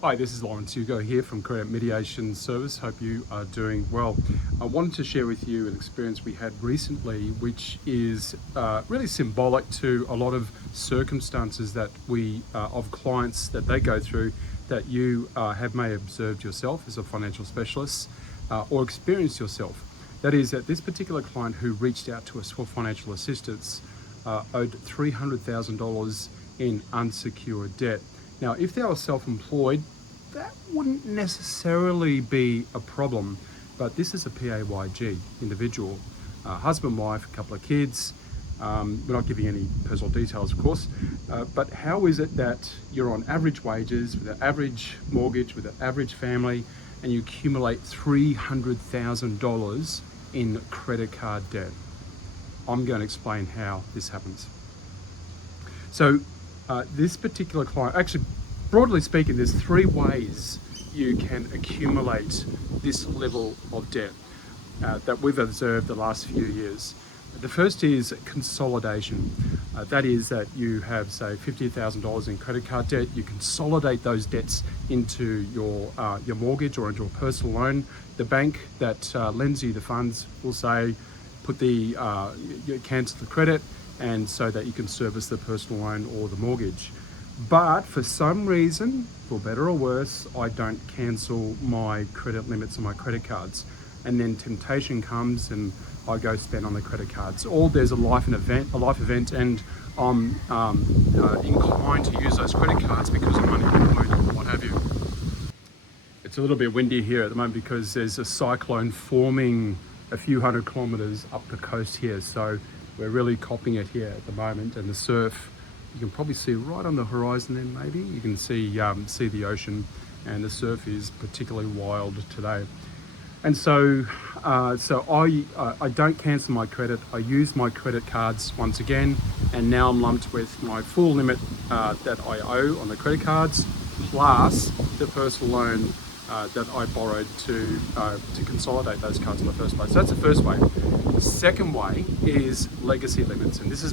Hi, this is Lawrence Hugo here from Credit Mediation Service. Hope you are doing well. I wanted to share with you an experience we had recently, which is really symbolic to a lot of circumstances that of clients that they go through that you may have observed yourself as a financial specialist or experienced yourself. That is that this particular client who reached out to us for financial assistance owed $300,000 in unsecured debt. Now, if they were self-employed, that wouldn't necessarily be a problem, but this is a PAYG individual, husband, wife, a couple of kids. We're not giving any personal details, of course, but how is it that you're on average wages, with an average mortgage, with an average family, and you accumulate $300,000 in credit card debt? I'm going to explain how this happens. So this particular client, actually, broadly speaking, there's three ways you can accumulate this level of debt that we've observed the last few years. The first is consolidation. That is that you have, say, $50,000 in credit card debt. You consolidate those debts into your mortgage or into a personal loan. The bank that lends you the funds will say, you cancel the credit, and so that you can service the personal loan or the mortgage. But for some reason, for better or worse, I don't cancel my credit limits on my credit cards. And then temptation comes and I go spend on the credit cards. Or there's a life event, and I'm inclined to use those credit cards because of money or what have you. It's a little bit windy here at the moment because there's a cyclone forming a few hundred kilometers up the coast here. So we're really copping it here at the moment, and the surf, you can probably see right on the horizon there, maybe. You can see the ocean, and the surf is particularly wild today. And so I don't cancel my credit. I use my credit cards once again, and now I'm lumped with my full limit that I owe on the credit cards, plus the personal loan that I borrowed to consolidate those cards in the first place. So that's the first way. The second way is legacy limits, and this is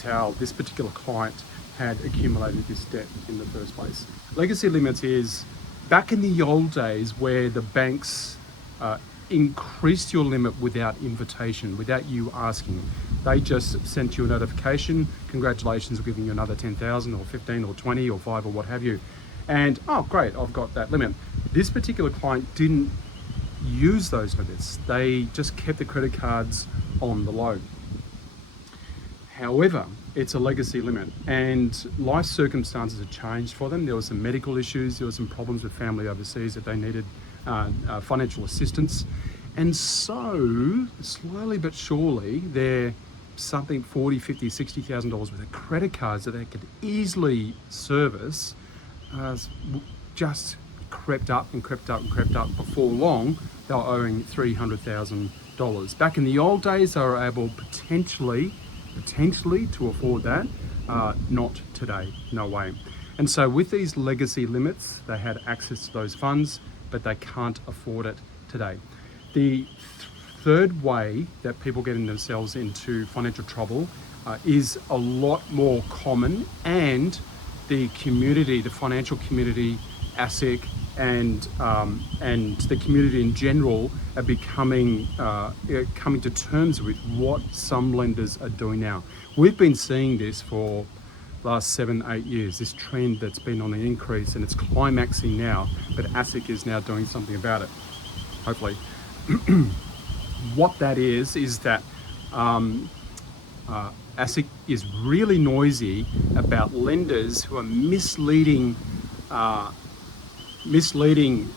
how this particular client had accumulated this debt in the first place. Legacy limits is back in the old days where the banks increased your limit without invitation, without you asking. They just sent you a notification. Congratulations, we're giving you another 10,000 or 15 or 20 or 5 or what have you. And oh great, I've got that limit. This particular client didn't use those limits. They just kept the credit cards on the low. However, it's a legacy limit, and life circumstances have changed for them. There were some medical issues, there were some problems with family overseas that they needed financial assistance. And so, slowly but surely, they're something $40,000, $50,000, $60,000 worth of credit cards that they could easily service just crept up. Before long, they were owing $300,000. Back in the old days, they were able potentially to afford that. Not today, no way. And so with these legacy limits, they had access to those funds, but they can't afford it today. The third way that people getting themselves into financial trouble is a lot more common, and the community, the financial community, ASIC, and the community in general are coming to terms with what some lenders are doing now. We've been seeing this for the last 7-8 years, this trend that's been on the increase, and it's climaxing now, but ASIC is now doing something about it, hopefully. What that is that ASIC is really noisy about lenders who are misleading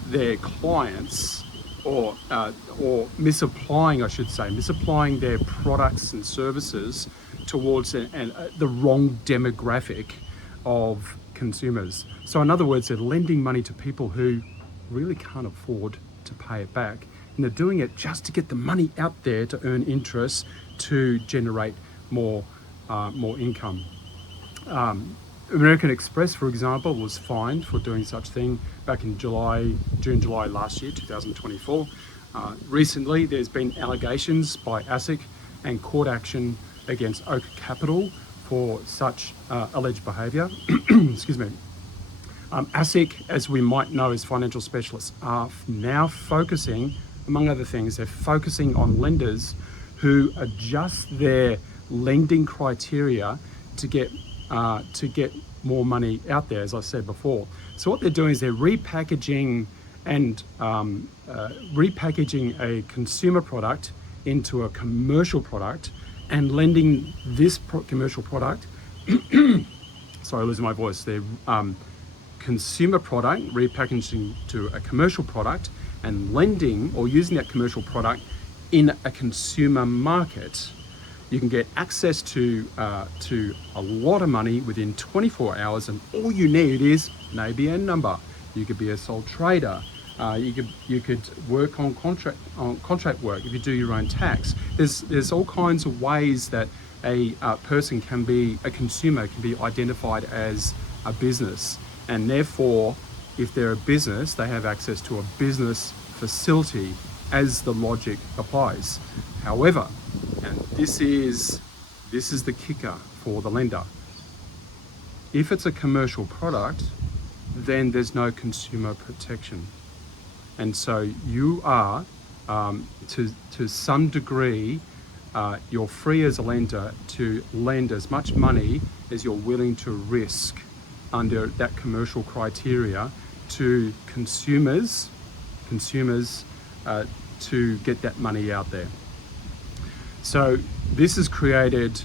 their clients, or misapplying their products and services towards the wrong demographic of consumers. So in other words, they're lending money to people who really can't afford to pay it back, and they're doing it just to get the money out there to earn interest to generate more income. American Express, for example, was fined for doing such thing back in June, July last year, 2024. Recently, there's been allegations by ASIC and court action against Oak Capital for such alleged behaviour. Excuse me. ASIC, as we might know as financial specialists, are now focusing, among other things, they're focusing on lenders who adjust their lending criteria to get more money out there, as I said before. So what they're doing is they're repackaging a consumer product into a commercial product and lending this commercial product, sorry, losing my voice, they're consumer product repackaging to a commercial product and lending or using that commercial product in a consumer market. You can get access to a lot of money within 24 hours, and all you need is an ABN number. You could be a sole trader. You could work on contract work if you do your own tax. There's all kinds of ways that a consumer can be identified as a business, and therefore, if they're a business, they have access to a business facility as the logic applies. However, and this is the kicker for the lender, if it's a commercial product, then there's no consumer protection. And so you are, to some degree, you're free as a lender to lend as much money as you're willing to risk under that commercial criteria to consumers to get that money out there. So this has created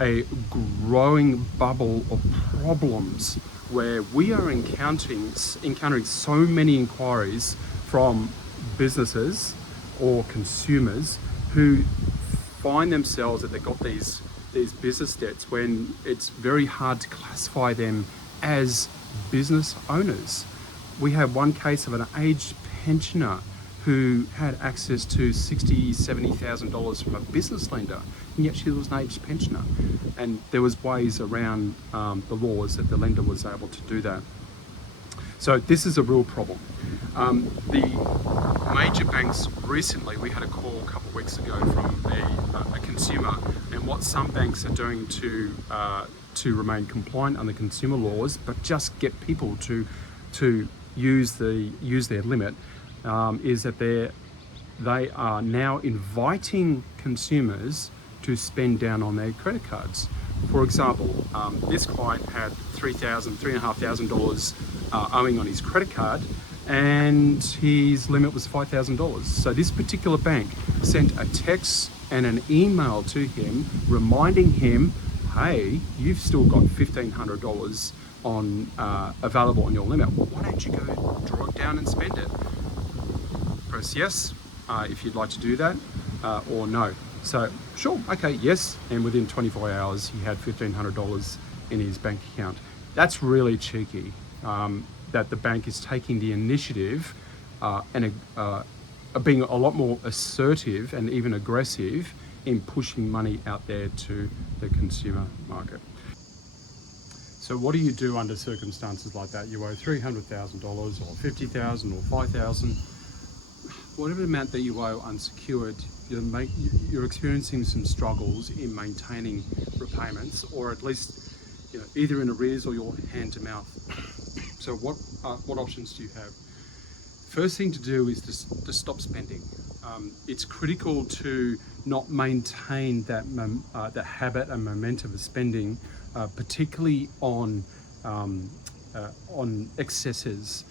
a growing bubble of problems where we are encountering so many inquiries from businesses or consumers who find themselves that they've got these business debts when it's very hard to classify them as business owners. We have one case of an aged pensioner who had access to $60,000, $70,000 from a business lender, and yet she was an aged pensioner. And there was ways around the laws that the lender was able to do that. So this is a real problem. The major banks recently, we had a call a couple of weeks ago from a consumer, and what some banks are doing to remain compliant under consumer laws, but just get people to use their limit, is that they are now inviting consumers to spend down on their credit cards. For example, this client had $3,500 owing on his credit card, and his limit was $5,000. So this particular bank sent a text and an email to him reminding him, hey, you've still got $1,500 on available on your limit. Well, why don't you go draw it down and spend it? Press yes if you'd like to do that, or no. So sure, okay, yes, and within 24 hours he had $1,500 in his bank account. That's really cheeky, that the bank is taking the initiative and being a lot more assertive and even aggressive in pushing money out there to the consumer market. So what do you do under circumstances like that? You owe $300,000 or $50,000 or $5,000, whatever amount that you owe unsecured. You're experiencing some struggles in maintaining repayments, or at least either in arrears or you're hand to mouth. So what options do you have? First thing to do is to stop spending. It's critical to not maintain that habit and momentum of spending, particularly on excesses,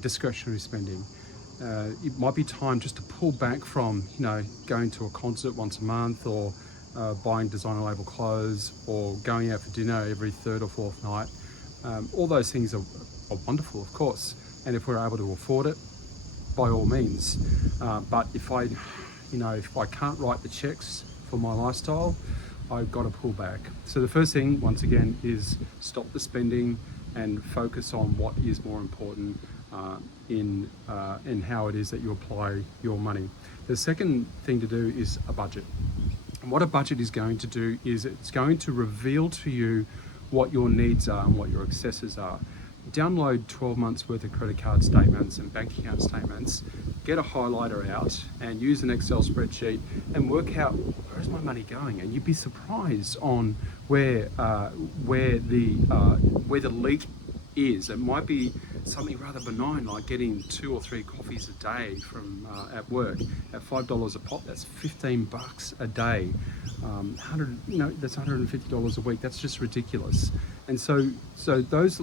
discretionary spending. It might be time just to pull back from going to a concert once a month, or buying designer label clothes, or going out for dinner every third or fourth night. All those things are wonderful, of course, and if we're able to afford it, by all means. But if I can't write the checks for my lifestyle, I've got to pull back. So the first thing, once again, is stop the spending and focus on what is more important in how it is that you apply your money. The second thing to do is a budget. And what a budget is going to do is it's going to reveal to you what your needs are and what your excesses are. Download 12 months worth of credit card statements and bank account statements, get a highlighter out and use an Excel spreadsheet and work out, where's my money going? And you'd be surprised on where the leak is. It might be something rather benign, like getting 2 or 3 coffees a day from at work at $5 a pop. That's $15 a day. 100, that's $150 a week. That's just ridiculous. And so those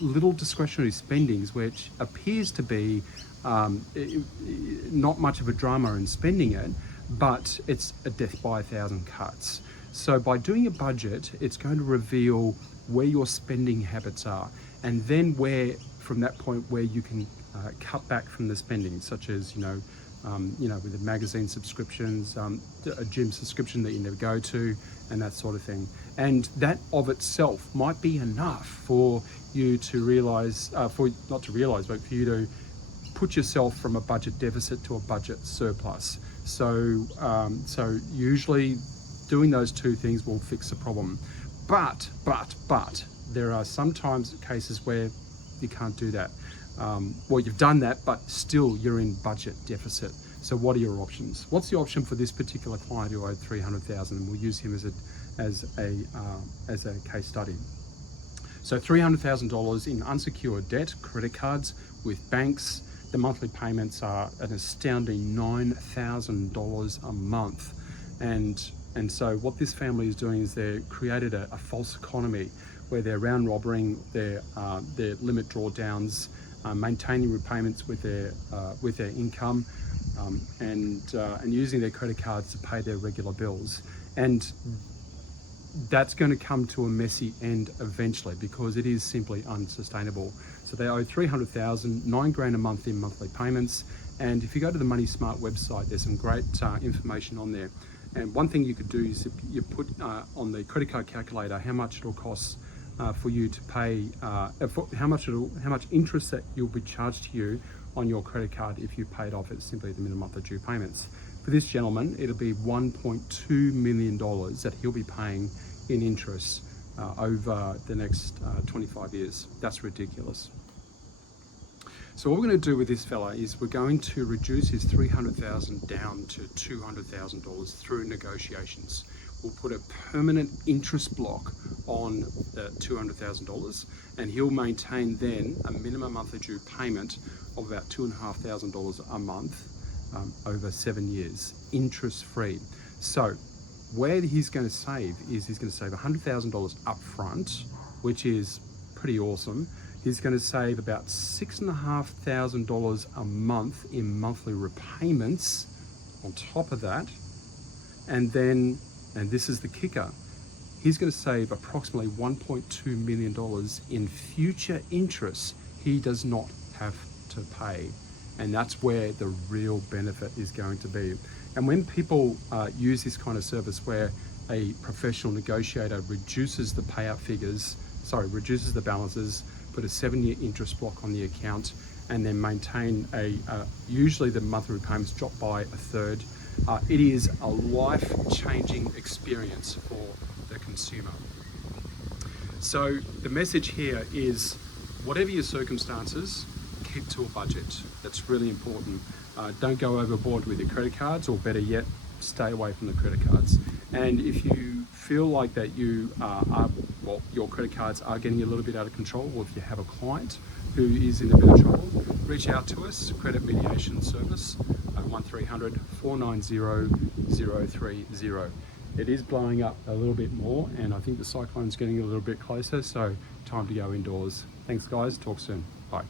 little discretionary spendings, which appears to be not much of a drama in spending it, but it's a death by 1,000 cuts. So by doing a budget, it's going to reveal where your spending habits are, and then from that point where you can cut back from the spending, such as with the magazine subscriptions, a gym subscription that you never go to, and that sort of thing. And that of itself might be enough for you to realize, but for you to put yourself from a budget deficit to a budget surplus. So usually doing those two things will fix the problem. But there are sometimes cases where you can't do that. You've done that, but still you're in budget deficit. So what are your options? What's the option for this particular client who owed $300,000? And we'll use him as a case study. So $300,000 in unsecured debt, credit cards with banks. The monthly payments are an astounding $9,000 a month. And so what this family is doing is they've created a false economy where they're round robbering their limit drawdowns, maintaining repayments with their income, and using their credit cards to pay their regular bills. And that's going to come to a messy end eventually, because it is simply unsustainable. So they owe $300,000, $9,000 a month in monthly payments. And if you go to the Money Smart website, there's some great information on there. And one thing you could do is you put on the credit card calculator how much it'll cost for you to pay, how much interest that you'll be charged to you on your credit card if you paid off at simply the minimum monthly due payments. For this gentleman, it'll be $1.2 million that he'll be paying in interest over the next 25 years. That's ridiculous. So what we're going to do with this fella is we're going to reduce his $300,000 down to $200,000 through negotiations. We'll put a permanent interest block on the $200,000, and he'll maintain then a minimum monthly due payment of about $2,500 a month over 7 years, interest free. So where he's going to save is he's going to save $100,000 up front, which is pretty awesome. He's going to save about $6,500 a month in monthly repayments on top of that. And then, and this is the kicker, he's going to save approximately $1.2 million in future interest he does not have to pay. And that's where the real benefit is going to be. And when people use this kind of service where a professional negotiator reduces the balances, put a 7-year interest block on the account, and then maintain usually the monthly repayments drop by a third, it is a life-changing experience for the consumer. So the message here is, whatever your circumstances, keep to a budget. That's really important. Don't go overboard with your credit cards, or better yet, stay away from the credit cards. And if you feel like that your credit cards are getting a little bit out of control, or if you have a client who is in a bit of trouble, reach out to us, Credit Mediation Service, 1300 490 030. It is blowing up a little bit more, and I think the cyclone's getting a little bit closer, so time to go indoors. Thanks guys, talk soon, bye.